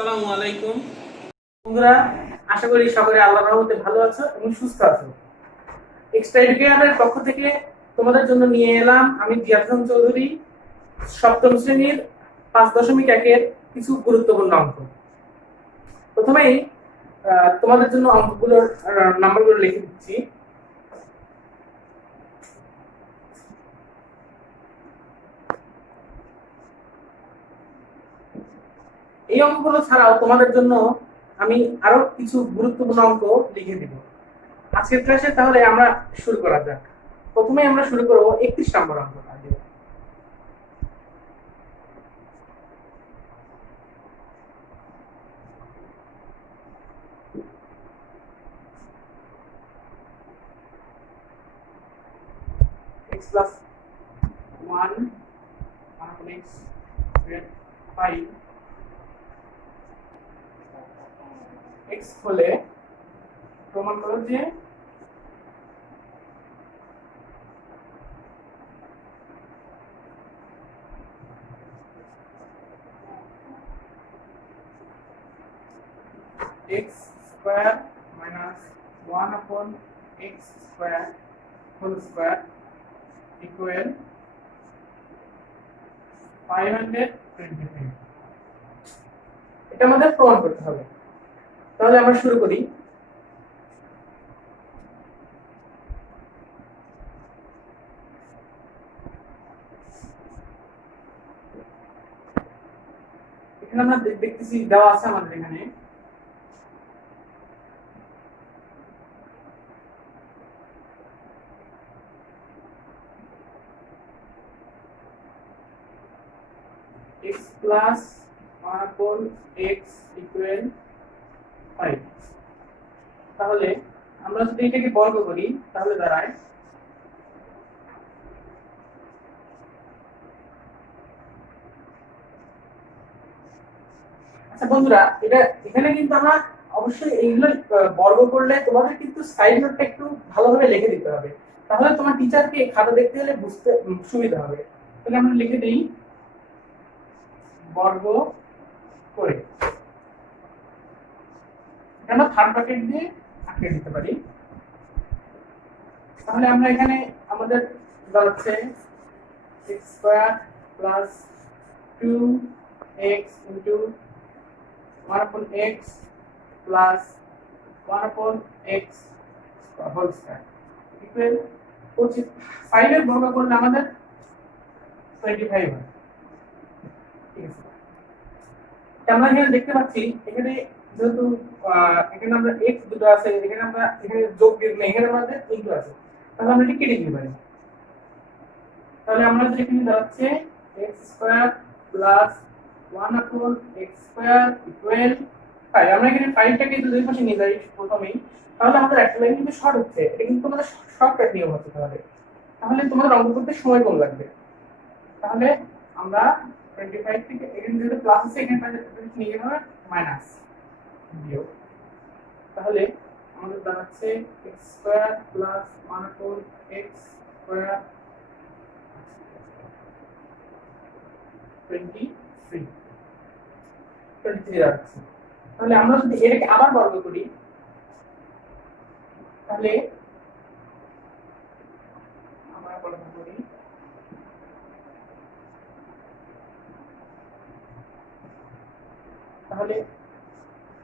আসসালামু আলাইকুম। বন্ধুরা, আশা করি সকলে আল্লাহর রহমতে ভালো আছো এবং সুস্থ আছো। এক্সট্রা এডুকেশনের পক্ষ থেকে তোমাদের জন্য নিয়ে এলাম আমি জিয়াদ খান চৌধুরী, সপ্তম শ্রেণীর 5.1-এর কিছু গুরুত্বপূর্ণ অঙ্ক। প্রথমেই তোমাদের জন্য অঙ্কগুলোর নাম্বারগুলো লিখে দিচ্ছি। এই অঙ্কগুলো ছাড়াও তোমাদের জন্য আমি আরো কিছু গুরুত্বপূর্ণ অঙ্ক লিখে দিব আজকের ক্লাসে। তাহলে আমরা শুরু করা যাক। প্রথমে আমরা শুরু করব 31 নম্বর অঙ্কটা দিয়ে। x plus 1 upon x squared 5 x হলে প্রমাণ করো যে x square minus 1 upon x square whole square equal 525। এটা আমাদের প্রমাণ করতে হবে। তাহলে আমরা শুরু করি। এখানে আমরা দেখতেছি দেওয়া আছে আমাদের এখানে x plus 1 upon x equal 5। তাহলে আমরা যদি এটাকে বর্গ করি তাহলে দাঁড়ায় আচ্ছা বন্ধুরা, এটা এখানে কিন্তু আমরা অবশ্যই এইগুলো বর্গ করলে তোমাদের কিন্তু সাইড নোটটা একটু ভালোভাবে লিখে দিতে হবে, তাহলে তোমার টিচারকে খাতা দেখতে গেলে বুঝতে সুবিধা হবে। তাহলে আমরা লিখে দেই বর্গ করে, আমরা থার্ড ব্র্যাকেট দিয়ে আটকে দিতে পারি। তাহলে আমরা এখানে আমাদের দাঁড়াচ্ছে x square plus 2x into 1 upon x plus 1 upon x whole square equal 5 এর বর্গ করলে আমাদের 25 হয়। ঠিক আছে, আমরা এখানে দেখতে পাচ্ছি এখানে যেহেতু এখানে আমরা x দুটো আছে, এখানে আমরা এখানে যোগ বিয়োগ নেই, এখানে আমাদের ইনটু আছে, তাহলে আমরা এটা কেটে দিতে পারি। তাহলে আমরা এখানে দাঁড়াচ্ছে x square plus 1 upon x square equal 5। আমরা এখানে 5টাকে দুই পাশে নিয়ে যাই প্রথমেই, তাহলে আমাদের একটা লাইন কিন্তু শর্ট হচ্ছে। এটা কিন্তু তোমাদের শর্টকাট নিয়ম হচ্ছে। তাহলে তোমাদের অঙ্ক করতে সময় কম লাগবে। তাহলে আমরা 25 থেকে এখানে যেটা প্লাস আছে এখানে নিয়ে যাবে মাইনাস বিয়োগ। তাহলে আমাদের দাঁড়াচ্ছে x square plus 1 upon x square 23 দাঁড়াচ্ছে। তাহলে আমরা যদি এটাকে আবার বর্গ করি তাহলে আমরা বর্গ করি তাহলে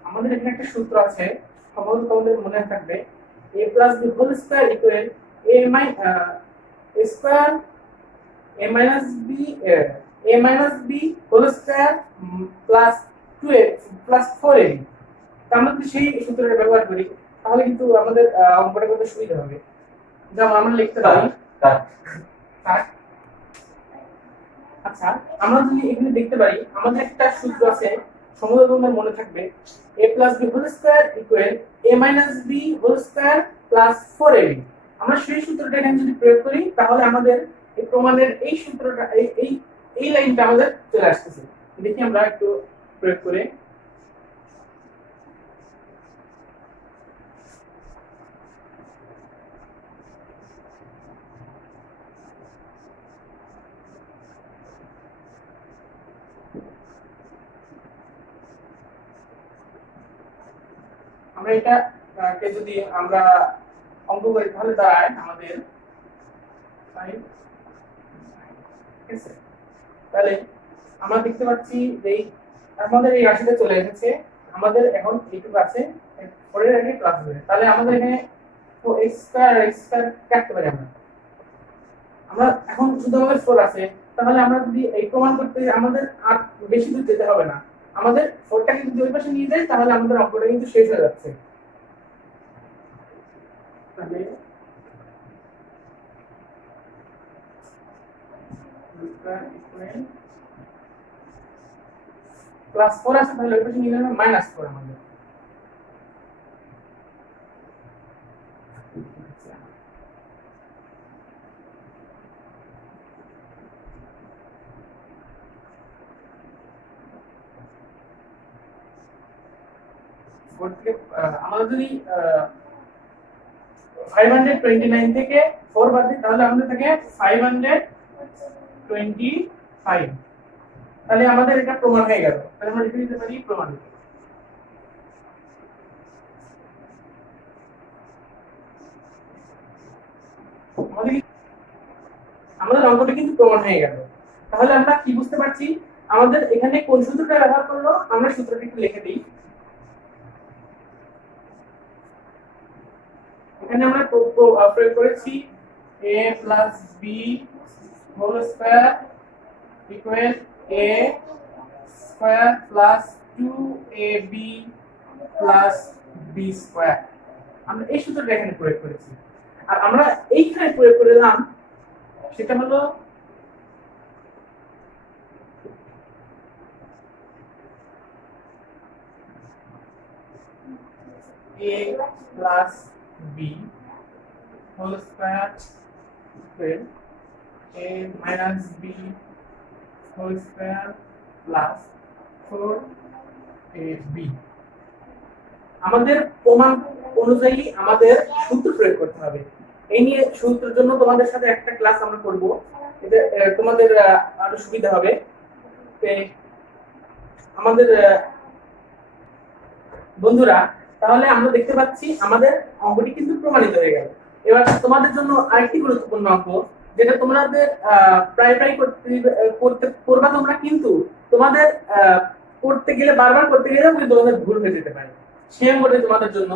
আমাদের এখানে একটা সূত্র আছে, সম্ভবত তোমাদের মনে থাকবে a plus b whole square equal a square a minus b whole square plus 2a plus 4ab। আমরা যদি সেই সূত্রটা ব্যবহার করি তাহলে কিন্তু আমাদের অঙ্কটা করতে সুবিধা হবে। যেমন আমরা লিখতে পারি আচ্ছা, আমরা যদি এখানে দেখতে পারি আমাদের একটা সূত্র আছে, সম্ভবত তোমাদের মনে থাকবে a plus b whole square equal a minus b whole square plus 4ab। আমরা সেই সূত্রটা এখানে যদি প্রয়োগ করি তাহলে আমাদের এই প্রমাণের এই সূত্রটা এই লাইনটা আমাদের চলে আসতেছে। দেখি আমরা একটু প্রয়োগ করে। আমরা এটা কে যদি আমরা অঙ্ক করি তাহলে দাঁড়ায় আমাদের 5 ঠিক আছে। তাহলে আমরা দেখতে পাচ্ছি যে আমাদের এই রাশিটা চলে এসেছে, আমাদের এখন এইটুকু আছে, পরের আগে প্লাস হবে, তাহলে আমাদের এখানে তো x স্কয়ার কাটতে পারি আমরা। আমরা এখন শুধু আমাদের 4 আছে, তাহলে আমরা যদি এই প্রমাণ করতে আমাদের আর বেশি দূর যেতে হবে না, আমাদের 4টাকে যদি ওই পাশে নিয়ে যাই তাহলে আমাদের অঙ্কটা কিন্তু শেষ হয়ে যাচ্ছে। তাহলে প্লাস 4 আছে, তাহলে ওই পাশে নিয়ে যাবে -4 আমাদের। আমাদের যদি 529 থেকে 4 বাদ দিই তাহলে আমাদের থাকে 525। তাহলে আমাদের এটা প্রমাণ হয়ে গেল, তাহলে আমরা লিখে দিতে পারি প্রমাণিত। আমাদের অঙ্কটা কিন্তু প্রমাণ হয়ে গেল। তাহলে আমরা কি বুঝতে পারছি, আমাদের এখানে কোন সূত্রটা ব্যবহার করলো, আমরা সূত্রটি একটু লিখে দিই। এখানে আমরা প্রয়োগ করেছি a + b whole square equal a square plus 2ab plus b square. আমরা এই সূত্রটা এখানে প্রয়োগ করেছি, আর আমরা এইখানে প্রয়োগ করলাম সেটা হলো a plus b whole square equal a minus b whole square plus 4ab। আমাদের প্রমাণ অনুযায়ী আমাদের সূত্র প্রয়োগ করতে হবে। এই নিয়ে সূত্রের জন্য তোমাদের সাথে একটা ক্লাস আমরা করব, এটা তোমাদের আরো সুবিধা হবে। আমাদের বন্ধুরা, তাহলে আমরা দেখতে পাচ্ছি আমাদের অঙ্কটি কিন্তু প্রমাণিত হয়ে গেল। এবার তোমাদের জন্য আরেকটি গুরুত্বপূর্ণ অঙ্ক, যেটা তোমাদের প্রায় করবা তোমরা, কিন্তু তোমাদের করতে গেলে বারবার করতে গেলে কিন্তু তোমাদের ভুল হয়ে যেতে পারে। সেই অঙ্কটি তোমাদের জন্য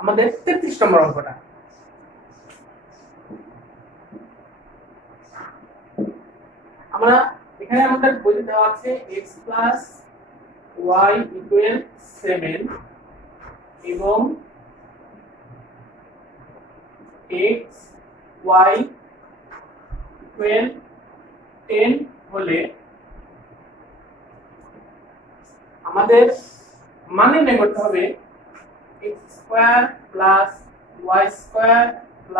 আমাদের 33 নম্বর অঙ্কটা। আমরা এখানে আমাদের বলে দেওয়া আছে x + y = 7 এবং x y = 10 হলে আমাদের মান নির্ণয় করতে হবে x² + y² +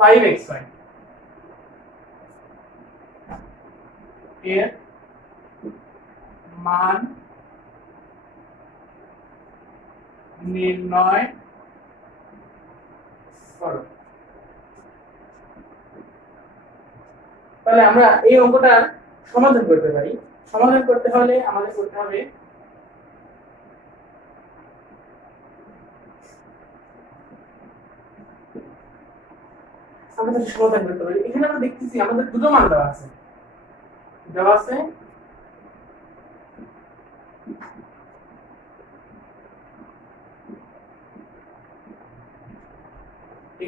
5xy এর মান নির্ণয় করো। তাহলে আমরা এই অঙ্কটার সমাধান করতে পারি। সমাধান করতে হলে আমাদের করতে হবে আমরা সমাধান করতে পারি। এখানে আমরা দেখতেছি আমাদের দুটো মান দেওয়া আছে,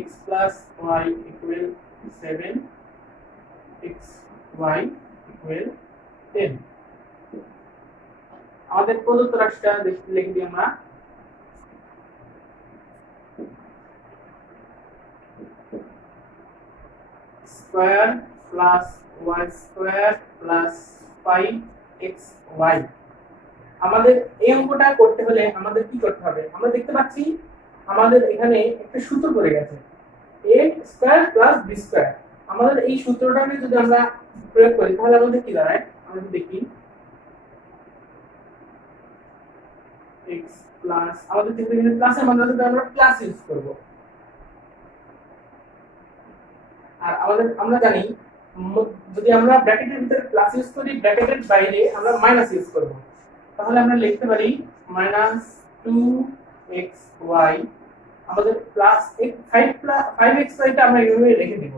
x plus y equal 7, x y equal 10। আমাদের প্রদত্ত রাশিটা লিখে দিই আমরা, square plus y square plus 5xy। আমাদের এই অঙ্কটা করতে হলে আমাদের কি করতে হবে, আমরা দেখতে পাচ্ছি আমাদের এখানে একটা সূত্র পড়ে গেছে, a square plus b square. আমাদের এই সূত্রটাকে যদি আমরা প্রয়োগ করি তাহলে আমাদের কি দাঁড়ায়, আমরা দেখি x প্লাস, আমাদের যেহেতু এখানে প্লাসের মান আছে তাহলে আমরা প্লাস ইউজ করব, আর আমরা জানি যদি আমরা ব্র্যাকেটের ভিতরে প্লাস ইউজ করি, ব্র্যাকেটের বাইরে আমরা মাইনাস ইউজ করব। তাহলে আমরা লিখতে পারি -2xy, আমাদের প্লাস 5xy টা আমরা এইভাবে রেখে দিব।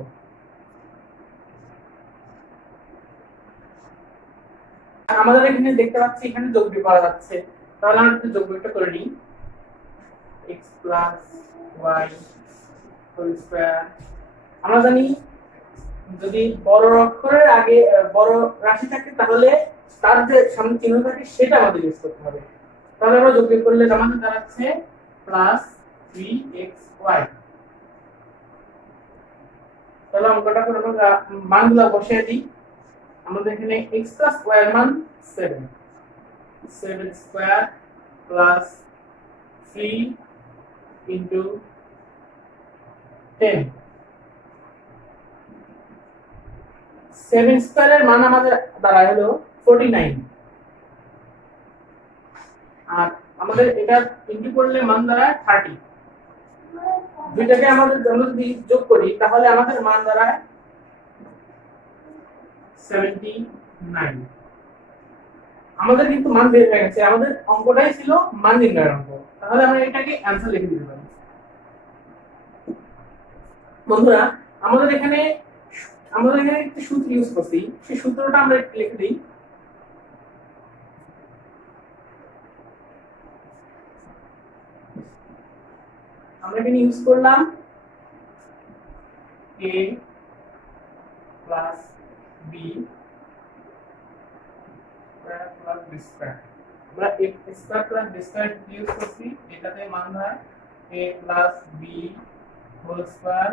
আমাদের এখানে দেখতে পাচ্ছি এখানে যোগ বিয়োগ করা যাচ্ছে, তাহলে আমরা একটু যোগ বিয়োগটা করে নিই। x y হোল স্কয়ার, আমরা জানি যদি বড় অক্ষরের আগে বড় রাশি থাকে তাহলে তার যে সামনে চিহ্ন থাকে সেটা আমাদের ইউজ করতে হবে। তাহলে আমরা যোগ বিয়োগ করলে আমাদের দাঁড়াচ্ছে +3xy। তাহলে অঙ্কটা করে আমরা মানগুলো বসিয়ে দিই। আমাদের এখানে x + y এর মান 7 স্কয়ার প্লাস 3 ইনটু 10, 7 স্কয়ারের মান আমাদের দাঁড়ায় হলো 49, আর আমাদের এটা ইনটু করলে মান দাঁড়ায় 30। দুইটাকে আমাদের যদি যোগ করি তাহলে আমাদের মান দাঁড়ায় 79। আমাদের কিন্তু মান বের হয়ে গেছে, আমাদের অঙ্কটাই ছিল মান নির্ণয়ের অঙ্ক। তাহলে আমরা এটাকে অ্যানসার লিখে দিতে পারি। বন্ধুরা আমাদের এখানে একটা সূত্র ইউজ করছি, সেই সূত্রটা আমরা লিখে দিই। আমরা এখানে ইউজ করলাম a plus b square plus b square. আমরা a square plus b square use করছি, এটাতে মান হয় a plus b whole square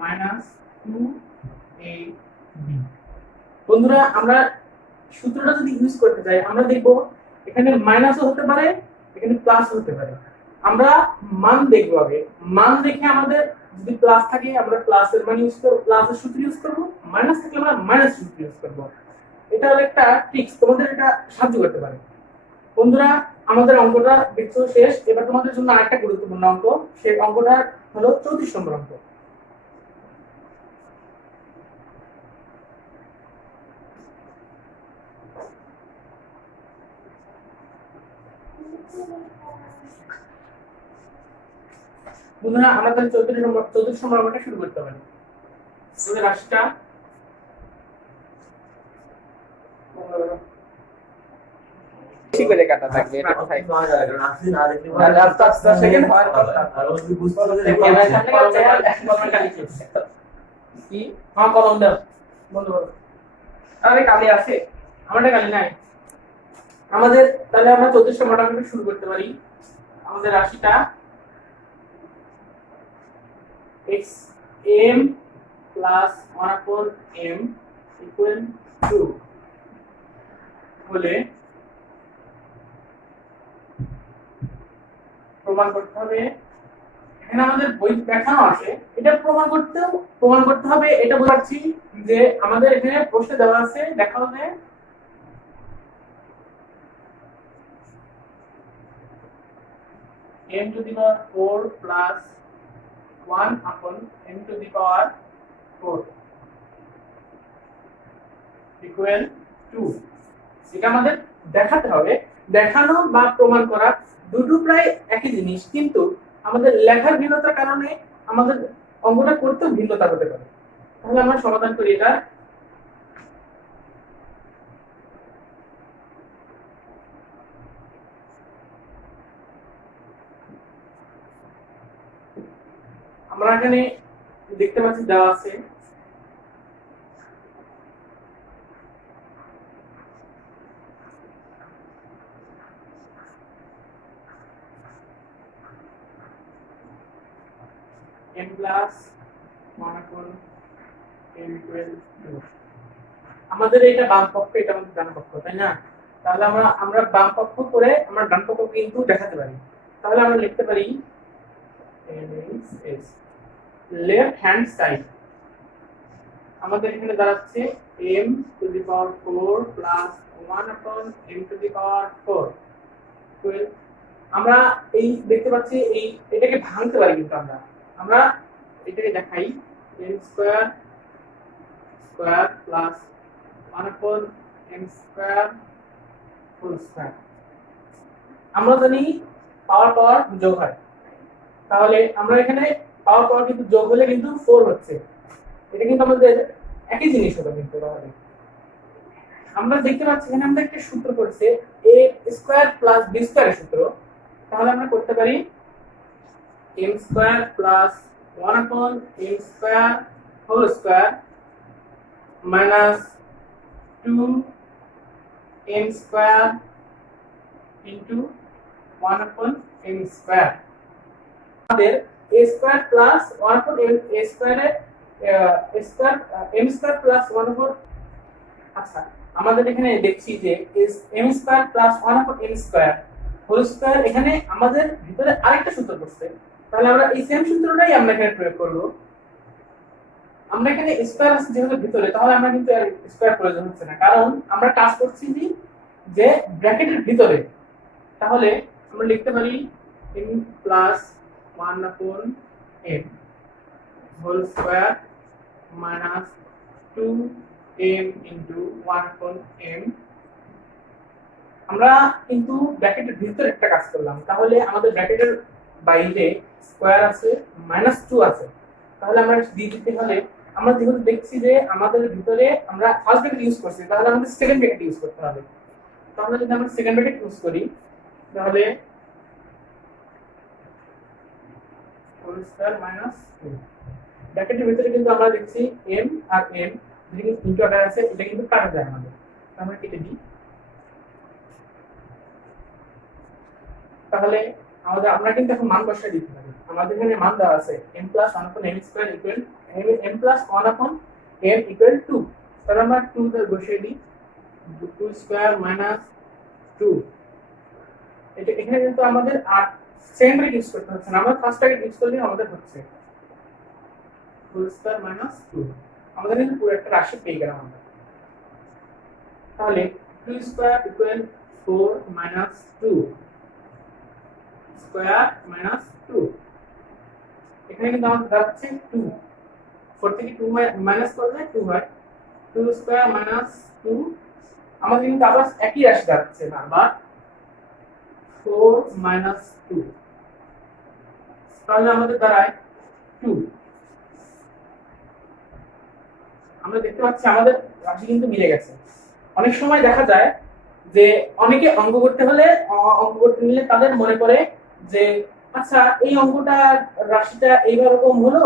minus 2ab। বন্ধুরা আমরা সূত্রটা যদি ইউজ করতে চাই আমরা দেখব এখানে মাইনাসও হতে পারে, এখানে প্লাসও হতে পারে। আমরা মান দেখব, আগে মান দেখে আমাদের যদি প্লাস থাকে আমরা প্লাসের মান ইউজ করব, প্লাসের সূত্র ইউজ করব, মাইনাস থাকলে আমরা মাইনাস সূত্র ইউজ করব। এটা হলো একটা ট্রিক্স, তোমাদের এটা সাহায্য করতে পারে। বন্ধুরা আমাদের অঙ্কটা দেখছো শেষ, এবার তোমাদের জন্য আরেকটা গুরুত্বপূর্ণ অঙ্ক, সেই অঙ্কটা হলো 34 নম্বর অঙ্ক। বন্ধুরা আমরা তাহলে 34 নম্বর অঙ্কটা শুরু করতে পারি। আমাদের রাশিটা ঠিক করে কাটা থাকবে, এটা কোথায় রাশি না দেখলে আর আস্তে সেকেন্ড হয় আর ওই বুঝতে হবে কি হ্যাঁ কলম দাও বন্ধু। আরে কালি আছে, আমারটা কালি নাই। আমাদের তাহলে আমরা 34 নম্বর অঙ্কটা শুরু করতে পারি। আমাদের রাশিটা x m plus 1/m equal to বলে প্রমাণ করতে হবে। এখানে আমাদের বই দেখানো আছে, এটা প্রমাণ করতে হবে। এটা বোঝাচ্ছি যে আমাদের এখানে প্রশ্নে দেওয়া আছে, দেখা হবে m to the power 4 plus 1/m to the power 4 equal to, এটা আমাদের দেখাতে হবে। দেখানো বা প্রমাণ করা দুটো প্রায় একই জিনিস, কিন্তু আমাদের লেখার ভিন্নতার কারণে আমাদের অঙ্কটা করতে ভিন্নতা হতে পারে। তাহলে আমরা সমাধান করি এটা। আমরা এখানে দেখতে পাচ্ছি দেওয়া আছে m plus 1/m equal to, আমাদের এটা বাম পক্ষ, এটা আমাদের ডান পক্ষ, তাই না? তাহলে আমরা বাম পক্ষ করে আমরা ডান পক্ষ কিন্তু দেখাতে পারি। তাহলে আমরা লিখতে পারি লেফট হ্যান্ড সাইড আমাদের এখানে দাঁড়াচ্ছে m to the power 4 plus 1/m to the power 4 equal, আমরা এই দেখতে পাচ্ছি এটাকে ভাঙতে পারি, কিন্তু আমরা এটাকে দেখাই m square square plus 1 upon m square whole square. আমরা জানি পাওয়ার পাওয়ার যোগ হয়, তাহলে আমরা এখানে পাওয়ার পাওয়ার কিন্তু যোগ হলে কিন্তু 4 হচ্ছে, এটা কিন্তু আমাদের একই জিনিস হবে কিন্তু। তাহলে আমরা দেখতে পাচ্ছি এখানে আমরা একটা সূত্র করছে a স্কয়ার প্লাস b স্কয়ারের সূত্র। তাহলে আমরা করতে পারি m square plus 1 upon m square whole square minus 2 m square into 1 upon m square. আমাদের a square plus 1 upon a স্কয়ারের square m square plus 1 upon, আচ্ছা আমাদের এখানে দেখছি যে m square plus 1 upon m square whole square, এখানে আমাদের ভিতরে আরেকটা সূত্র বসছে, তাহলে আমরা এই সেম সূত্রটাই আমরা এখানে প্রয়োগ করব। আমরা এখানে স্কয়ার আছে যেহেতু ভিতরে, তাহলে আমরা কিন্তু আর স্কয়ার প্রয়োজন হচ্ছে না, কারণ আমরা কাজ করছি যে ব্র্যাকেটের ভিতরে। তাহলে আমরা লিখতে পারি m plus 1 upon m whole square minus 2m into 1 upon m। আমরা কিন্তু ব্র্যাকেটের ভিতরে একটা কাজ করলাম, তাহলে আমাদের ব্র্যাকেটের বাইরে স্কয়ার আছে -2 আছে, তাহলে আমরা দিয়ে দিতে হলে আমরা যেহেতু দেখছি যে আমাদের ভিতরে আমরা ফার্স্ট ব্র্যাকেট ইউজ করছি, তাহলে আমাদের সেকেন্ড ব্র্যাকেট ইউজ করতে হবে। তাহলে যদি আমরা সেকেন্ড ব্র্যাকেট ইউজ করি তাহলে হোল স্কয়ার মাইনাস 2, ব্র্যাকেটের ভিতরে কিন্তু আমরা দেখছি m আর m যেটা ইনটু আকারে আছে, এটা কিন্তু কাটা যায় আমাদের, আমরা কেটে দিই। তাহলে আমরা কিন্তু এখন মান বসাই দিতে পারি। আমাদের এখানে মান দেওয়া আছে m plus 1 upon m square equal m plus 1 upon m equal 2, তাহলে আমরা 2 তে বসিয়ে দিই, 2 স্কয়ার মাইনাস 2। এটা এখানে কিন্তু আমাদের আর সেকেন্ড ব্র্যাকেট ইউজ করতে হচ্ছে না, আমরা ফার্স্ট ব্র্যাকেট ইউজ করলে আমাদের হচ্ছে হোল স্কয়ার মাইনাস 2। আমাদের কিন্তু পুরো একটা রাশি পেয়ে গেলাম আমরা। তাহলে 2 square equal 4 minus 2 square minus 2, এখানে কিন্তু আমাদের দাঁড়াচ্ছে 2, 4 থেকে 2 মাইনাস করলে 2 হয়, 2 স্কয়ার মাইনাস 2। আমাদের কিন্তু আবার একই রাশি দাঁড়াচ্ছে না, আবার 4 মাইনাস 2, তাহলে আমাদের দাঁড়ায় 2। আমরা দেখতে পাচ্ছি আমাদের রাশি কিন্তু মিলে গেছে। অনেক সময় দেখা যায় যে অনেকে অঙ্ক করতে নিলে তাদের মনে পড়ে যে আচ্ছা এই অঙ্কটা রাশিটা এইরকম হলো,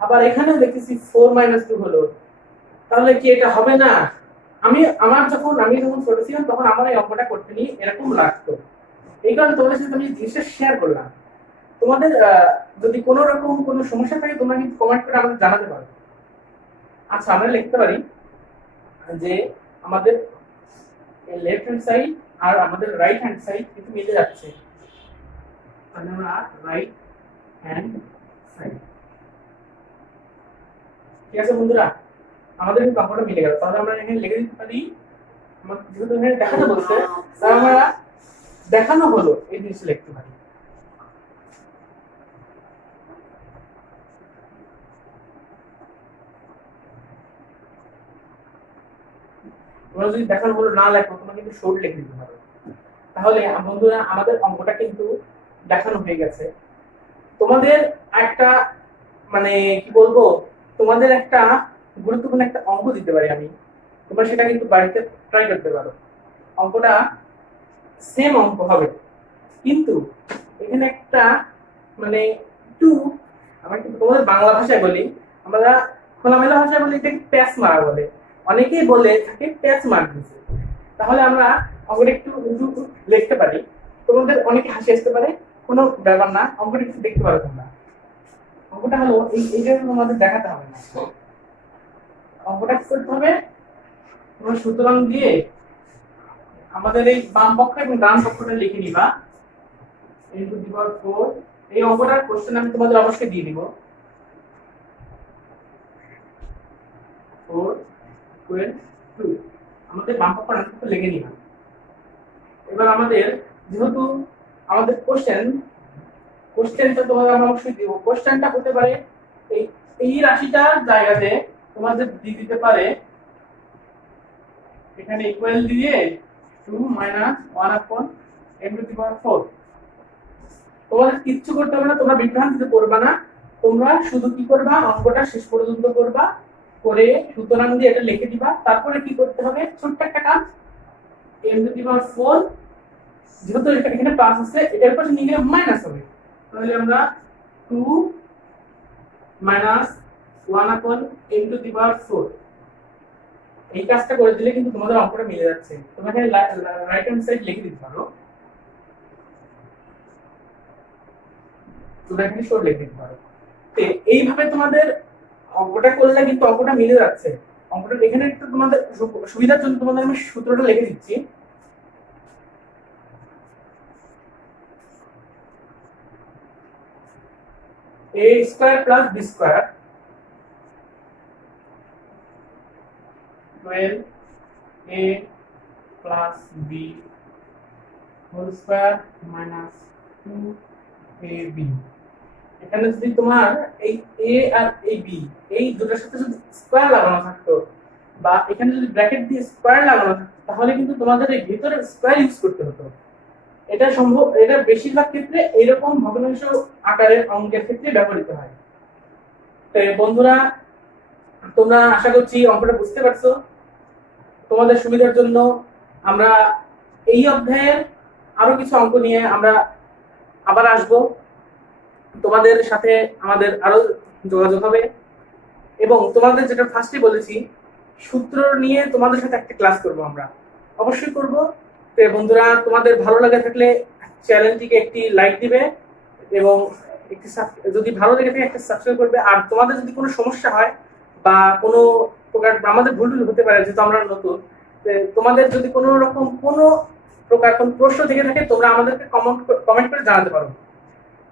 আবার এখানেও দেখতেছি 4 - 2 হলো, তাহলে কি এটা হবে না? আমি যখন ছোট ছিলাম তখন আমার এই অঙ্কটা করতে নিয়ে এরকম লাগতো, এই কারণে তোমাদের সাথে আমি জিনিসটা শেয়ার করলাম। তোমাদের যদি কোনো রকম কোনো সমস্যা থাকে তোমরা কিন্তু কমেন্ট করে আমাদের জানাতে পারো। আচ্ছা আমরা লিখতে পারি যে আমাদের লেফট হ্যান্ড সাইড আর আমাদের রাইট হ্যান্ড সাইড কিন্তু মিলে যাচ্ছে, তাহলে আমরা রাইট হ্যান্ড সাইড। ঠিক আছে বন্ধুরা, আমাদের কিন্তু অঙ্কটা মিলে গেল। তাহলে আমরা এখানে লিখে দিতে পারি, আমাদের যেহেতু এখানে দেখানো বলছে তাহলে আমরা দেখানো হলো এই জিনিসটা লিখতে পারি। তোমরা যদি দেখানো হলো না লেখো তোমরা কিন্তু শর্ট লিখে দিতে পারো। তাহলে বন্ধুরা আমাদের অঙ্কটা কিন্তু দেখানো হয়ে গেছে। তোমাদের একটা মানে কি বলবো, তোমাদের একটা গুরুত্বপূর্ণ একটা অঙ্ক দিতে পারি আমি, তোমরা সেটা কিন্তু বাড়িতে ট্রাই করতে পারো। অঙ্কটা সেম অঙ্ক হবে, কিন্তু এখানে একটা মানে একটু আমরা কিন্তু তোমাদের বাংলা ভাষায় বলি, আমরা খোলামেলা ভাষায় বলি এটাকে প্যাচ মারা বলে, অনেকেই বলে থাকে প্যাচ মার দিছে। তাহলে আমরা অঙ্কটা একটু লিখতে পারি, তোমাদের অনেকে হাসি আসতে পারে, কোনো ব্যাপার না, অঙ্কটা একটু দেখতে পারো তোমরা। অঙ্কটা হলো এইটা তোমাদের দেখাতে হবে না, অঙ্কটা কি করতে হবে, তোমরা সুতরাং দিয়ে আমাদের এই বাম পক্ষ এবং ডান পক্ষটা লিখে নিবা into the power 4। এই অঙ্কটার কোশ্চেন আমি তোমাদের অবশ্যই দিয়ে দিব, 4 equal 2। আমাদের বাম পক্ষ ডান পক্ষ লিখে নিবা। এবার আমাদের যেহেতু আমাদের কোশ্চেনটা তোমাদের আমরা অবশ্যই দিব, কোশ্চেনটা হতে পারে এই রাশিটার জায়গাতে তোমাদের দিয়ে দিতে পারে এখানে ইকুয়াল দিয়ে 2 মাইনাস 1 আপন m টু দি পাওয়ার 4। তোমাদের কিচ্ছু করতে হবে না, তোমরা বিভ্রান্তিতে পড়বা না, তোমরা শুধু কি করবা, অঙ্কটা শেষ পর্যন্ত করবা, করে সুতরাং দিয়ে এটা লিখে দিবা। তারপরে কি করতে হবে, ছোট্ট একটা কাজ, m টু দি পাওয়ার 4 যেহেতু এখানে প্লাস আছে, এটার পাশে নিয়ে গেলে মাইনাস হবে, তাহলে আমরা 2 মাইনাস 1 আপন m টু দি পাওয়ার 4 এই কাজটা করে দিলে কিন্তু তোমাদের অঙ্কটা মিলে যাচ্ছে। তোমরা এখানে রাইট হ্যান্ড সাইড লিখে দিতে পারো, তোমরা এখানে শর্ট লিখে দিতে পারো। তো এইভাবে তোমাদের অঙ্কটা করলে কিন্তু অঙ্কটা মিলে যাচ্ছে। অঙ্কটা এখানে একটু তোমাদের সুবিধার জন্য তোমাদের আমি সূত্রটা লিখে দিচ্ছি। a square plus b square 12a plus b whole square minus 2ab। এখানে যদি তোমার এই a আর এই b এই দুটোর সাথে যদি স্কয়ার লাগানো থাকতো, বা এখানে যদি ব্র্যাকেট দিয়ে স্কয়ার লাগানো থাকতো, তাহলে কিন্তু তোমাদের এই ভিতরে স্কয়ার ইউজ করতে হতো। এটা সম্ভব, এটা বেশিরভাগ ক্ষেত্রে এইরকম ভগ্নাংশ আকারের অঙ্কের ক্ষেত্রে ব্যবহৃত হয়। তো বন্ধুরা, তোমরা আশা করছি অঙ্কটা বুঝতে পারছো। তোমাদের সুবিধার জন্য আমরা এই অধ্যায়ের আরো কিছু অঙ্ক নিয়ে আমরা আবার আসব, তোমাদের সাথে আমাদের আরো যোগাযোগ হবে। এবং তোমাদের যেটা ফার্স্টে বলেছি, সূত্র নিয়ে তোমাদের সাথে একটা ক্লাস করব, আমরা অবশ্যই করব। তো বন্ধুরা, তোমাদের ভালো লাগে থাকলে চ্যানেলটিকে একটি লাইক দিবে, এবং একটি যদি ভালো লেগে থাকে একটা সাবস্ক্রাইব করবে। আর তোমাদের যদি কোনো সমস্যা হয় বা কোনো প্রকার আমাদের ভুল হতে পারে, যেহেতু আমরা নতুন, তোমাদের যদি কোনো রকম কোনো প্রকার কোন প্রশ্ন থেকে থাকে, তোমরা আমাদেরকে কমেন্ট করে জানাতে পারো।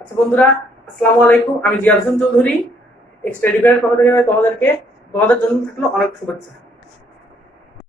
আচ্ছা বন্ধুরা, আসসালামু আলাইকুম। আমি জিয়াদ হোসেন চৌধুরী, এক্সট্রা এডুকেটর পক্ষ থেকে তোমাদের জন্য থাকলো অনেক শুভেচ্ছা।